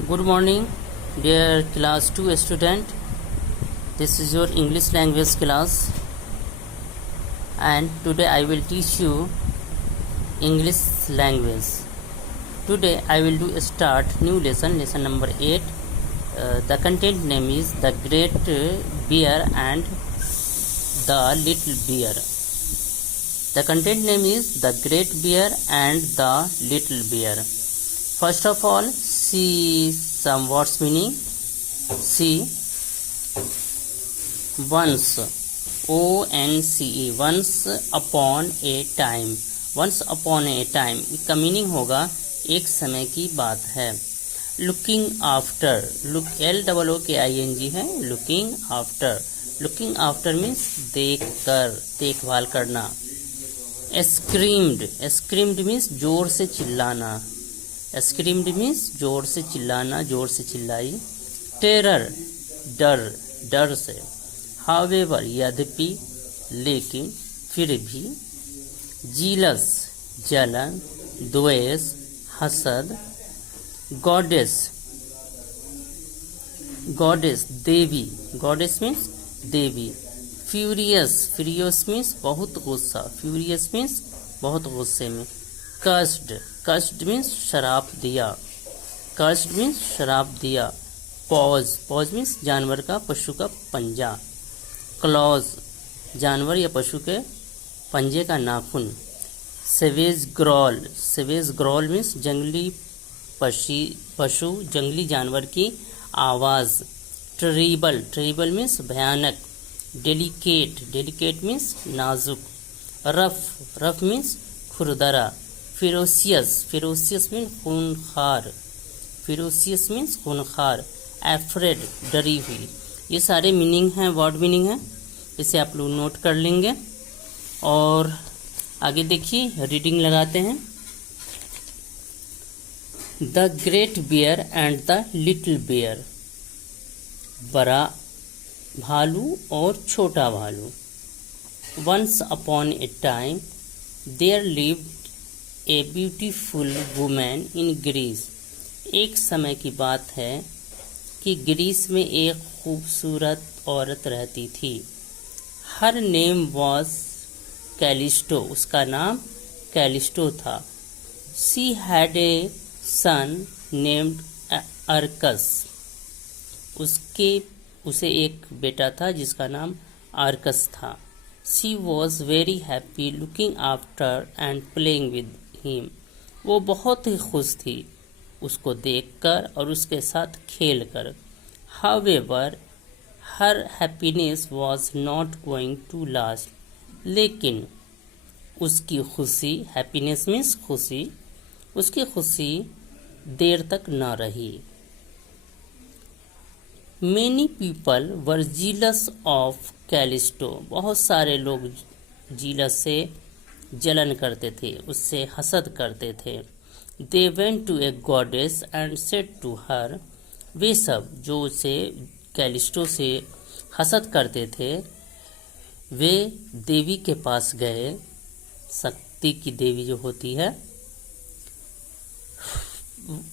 Good morning, dear class 2 student. This is your English language class, and today I will teach you English language. Today I will start new lesson number 8. The content name is The Great Bear and the Little Bear. The content name is The Great Bear and the Little Bear. First of all, see some words meaning. See, once, ONCE, once upon a time. Once upon a time इसका meaning होगा एक समय की बात है. Looking after, look LOOKING है. Looking after, looking after means देख कर, देखभाल करना. स्क्रीम्ड, स्क्रीम्ड मीन्स जोर से चिल्लाना. स्क्रीम्ड मीन्स जोर से चिल्लाना, जोर से चिल्लाई. टेरर, डर, डर से. हावेवर, यद्यपि, लेकिन, फिर भी. जीलस, जलन. द्वेष, हसद. गॉडेस, गॉडेस देवी, गॉडेस मीन्स देवी. फ्यूरियस, फ्यूरियस मीन्स बहुत गुस्सा. फ्यूरियस मीन्स बहुत गुस्से में. कस्ड, कस्ड मीन्स शराब दिया. कस्ड मीन्स शराब दिया. पॉज, पॉज मीन्स जानवर का, पशु का पंजा. क्लॉज, जानवर या पशु के पंजे का नाखून. Savage growl, savage growl means जंगली पशु, जंगली जानवर की आवाज़. ट्रेबल, ट्रेबल मीन्स भयानक. डेलिकेट, डेलिकेट मीन्स नाजुक. रफ, रफ मीन्स खुरदरा. फेरोसियस, फेरोसियस मीन्स खूनखार. फेरोसियस मीन्स खूनखार. एफ्रेड, डरी हुई. ये सारे मीनिंग हैं, वर्ड मीनिंग है. इसे आप लोग नोट कर लेंगे. और आगे देखिए, रीडिंग लगाते हैं. The great bear and the little bear. बड़ा भालू और छोटा भालू. Once upon a time there lived a beautiful women in Greece. एक समय की बात है कि ग्रीस में एक खूबसूरत औरत रहती थी. हर नेम वॉज कैलिस्टो, उसका नाम कैलिस्टो था. She had a son named Arcas. उसे एक बेटा था जिसका नाम आर्कस था. She was very happy looking after and playing with him. वो बहुत ही खुश थी उसको देखकर और उसके साथ खेलकर. However her happiness was not going to last. लेकिन उसकी खुशी, हैप्पीनेस मीन्स खुशी, उसकी खुशी देर तक न रही. Many people were jealous of Callisto. बहुत सारे लोग जीलस से जलन करते थे, उससे हसद करते थे. They went to a goddess and said to her. वे सब जो उसे कैलिस्टो से हसद करते थे, वे देवी के पास गए, शक्ति की देवी जो होती है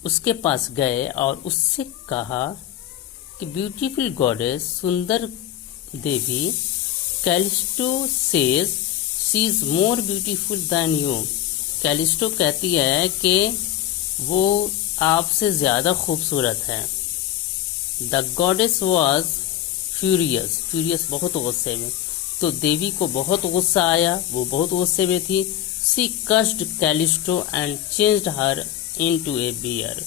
उसके पास गए और उससे कहा कि ब्यूटीफुल गॉडेस, सुंदर देवी, Callisto says she is more beautiful than you. Callisto कहती है कि वो आपसे ज़्यादा खूबसूरत है. The goddess was furious, furious बहुत गुस्से में. तो देवी को बहुत गुस्सा आया, वो बहुत गुस्से में थी. She cursed Callisto and changed her into a bear.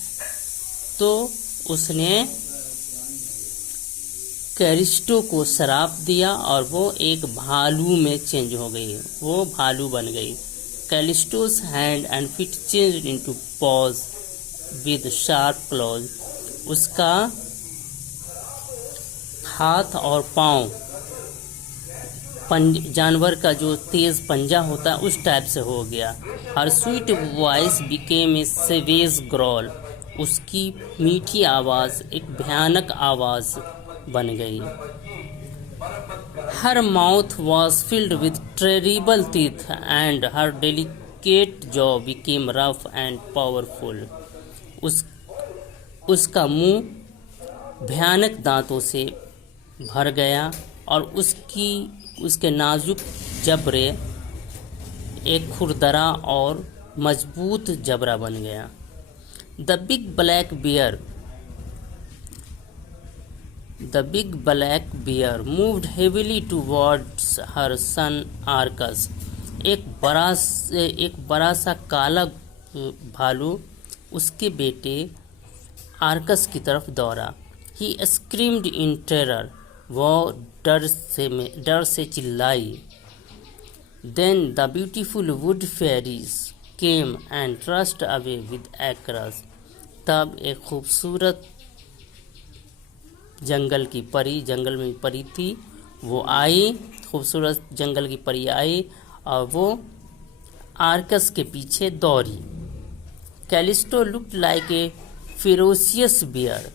तो उसने कैलिस्टो को श्राप दिया और वो एक भालू में चेंज हो गई, वो भालू बन गई. Callisto's hand and feet changed into paws with sharp claws. उसका हाथ और पांव जानवर का जो तेज पंजा होता है उस टाइप से हो गया. Her sweet voice became a savage growl. उसकी मीठी आवाज़ एक भयानक आवाज़ बन गई. Her mouth was filled with terrible teeth and her delicate jaw became rough and powerful. उसका मुंह भयानक दांतों से भर गया और उसके नाजुक जबड़े एक खुरदरा और मजबूत जबड़ा बन गया। The big black bear moved heavily towards her son Arcas. एक बड़ा सा काला भालू उसके बेटे आर्कस की तरफ दौड़ा। He screamed in terror. वो डर से चिल्लाई। Then the beautiful wood fairies came and rushed away with across. तब एक खूबसूरत जंगल में परी थी, वो आई। खूबसूरत जंगल की परी आई और वो आर्कस के पीछे दौड़ी। Callisto looked like a ferocious bear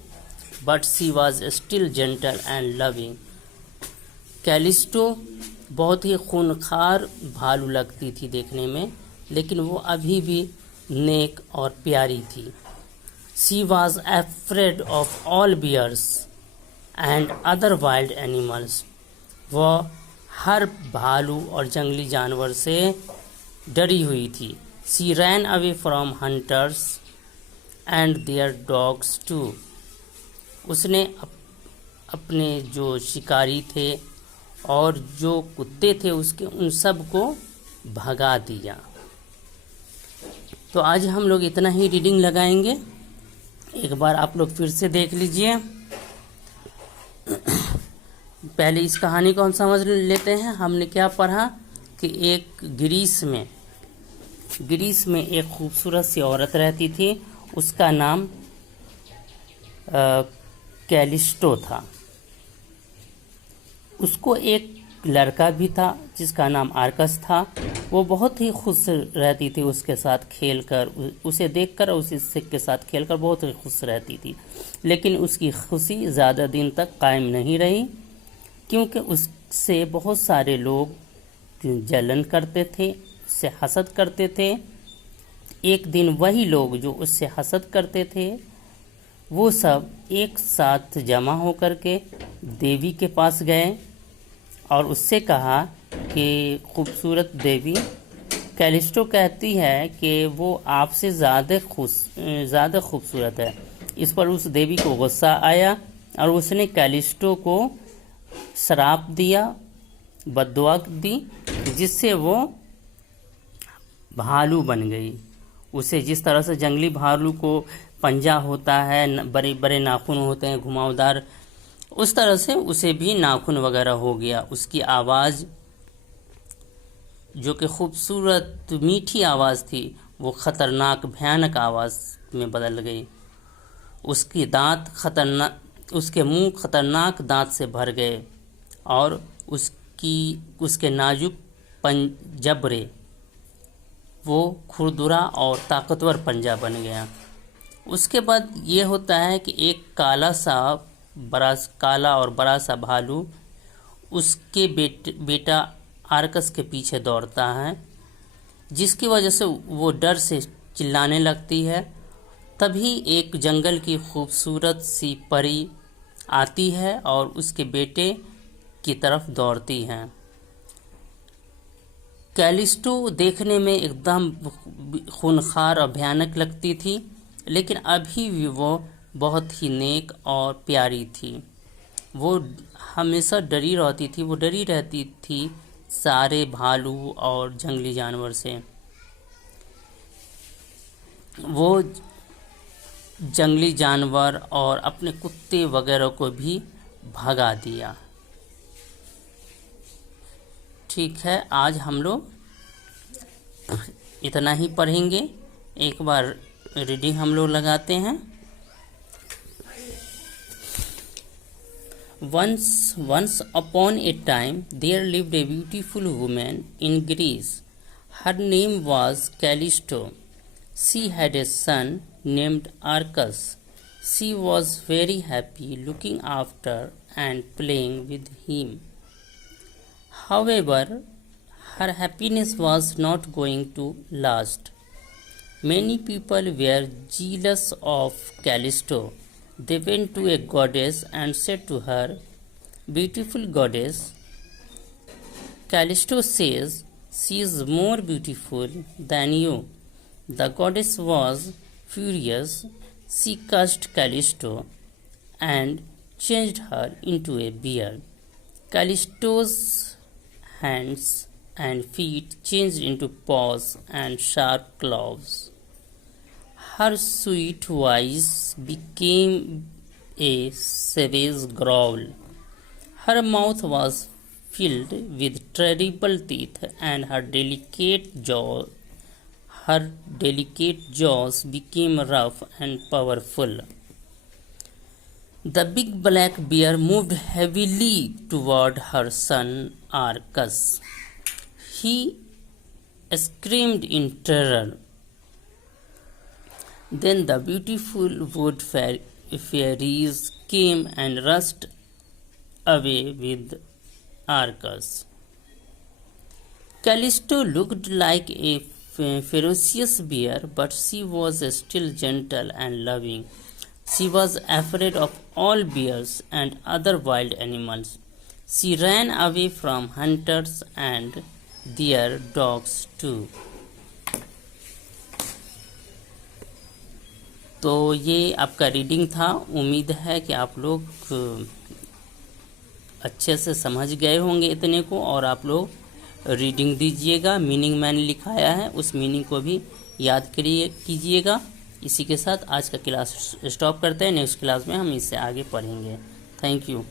but she was still gentle and loving. Callisto बहुत ही खूंखार भालू लगती थी देखने में, लेकिन वो अभी भी नेक और प्यारी थी। She was afraid of all bears and other wild animals. वह हर भालू और जंगली जानवर से डरी हुई थी। She ran away from hunters and their dogs too. उसने अपने जो शिकारी थे और जो कुत्ते थे उसके उन सब को भगा दिया। तो आज हम लोग इतना ही रीडिंग लगाएंगे। एक बार आप लोग फिर से देख लीजिए। पहले इस कहानी को हम समझ लेते हैं। हमने क्या पढ़ा कि एक ग्रीस में एक खूबसूरत सी औरत रहती थी। उसका नाम कैलिस्टो था। उसको एक लड़का भी था जिसका नाम आर्कस था। वो बहुत ही खुश रहती थी उसके साथ खेलकर, उसे देखकर और उसी के साथ खेलकर बहुत ही खुश रहती थी। लेकिन उसकी खुशी ज़्यादा दिन तक कायम नहीं रही, क्योंकि उससे बहुत सारे लोग जलन करते थे, उससे हसद करते थे। एक दिन वही लोग जो उससे हसद करते थे वो सब एक साथ जमा होकर के देवी के पास गए और उससे कहा कि खूबसूरत देवी, कैलिस्टो कहती है कि वो आपसे ज़्यादा खूबसूरत है। इस पर उस देवी को गुस्सा आया और उसने कैलिस्टो को श्राप दिया, बद्दुआ दी, जिससे वो भालू बन गई। उसे जिस तरह से जंगली भालू को पंजा होता है, बड़े बड़े नाखून होते हैं घुमावदार, उस तरह से उसे भी नाखून वगैरह हो गया। उसकी आवाज़ जो कि खूबसूरत मीठी आवाज़ थी वो खतरनाक भयानक आवाज़ में बदल गई। उसके मुंह खतरनाक दांत से भर गए और उसके नाजुक पंजबरे वो खुरदुरा और ताकतवर पंजा बन गया। उसके बाद ये होता है कि एक काला और बड़ा सा भालू उसके बेटा आर्कस के पीछे दौड़ता है, जिसकी वजह से वो डर से चिल्लाने लगती है। तभी एक जंगल की खूबसूरत सी परी आती है और उसके बेटे की तरफ दौड़ती है। कैलिस्टो देखने में एकदम खूंखार और भयानक लगती थी, लेकिन अभी भी वो बहुत ही नेक और प्यारी थी। वो हमेशा डरी रहती थी सारे भालू और जंगली जानवर से। वो जंगली जानवर और अपने कुत्ते वगैरह को भी भगा दिया। ठीक है, आज हम लोग इतना ही पढ़ेंगे। एक बार रीडिंग हम लोग लगाते हैं। Once upon a time there lived a beautiful woman in Greece. Her name was Callisto. She had a son named Arcas. She was very happy looking after and playing with him. However, her happiness was not going to last. Many people were jealous of Callisto. They went to a goddess and said to her, "Beautiful goddess, Callisto says she is more beautiful than you." The goddess was furious. She cursed Callisto and changed her into a bear. Callisto's hands and feet changed into paws and sharp claws. Her sweet voice became a savage growl. Her mouth was filled with terrible teeth, and her delicate jaws became rough and powerful. The big black bear moved heavily toward her son Arcus. He screamed in terror. Then the beautiful wood fairies came and rushed away with Arcus. Callisto looked like a ferocious bear, but she was still gentle and loving. She was afraid of all bears and other wild animals. She ran away from hunters and their dogs too. तो ये आपका reading था। उम्मीद है कि आप लोग अच्छे से समझ गए होंगे इतने को, और आप लोग रीडिंग दीजिएगा। मीनिंग मैंने लिखाया है, उस मीनिंग को भी याद कीजिएगा। इसी के साथ आज का क्लास स्टॉप करते हैं। नेक्स्ट क्लास में हम इससे आगे पढ़ेंगे। Thank you.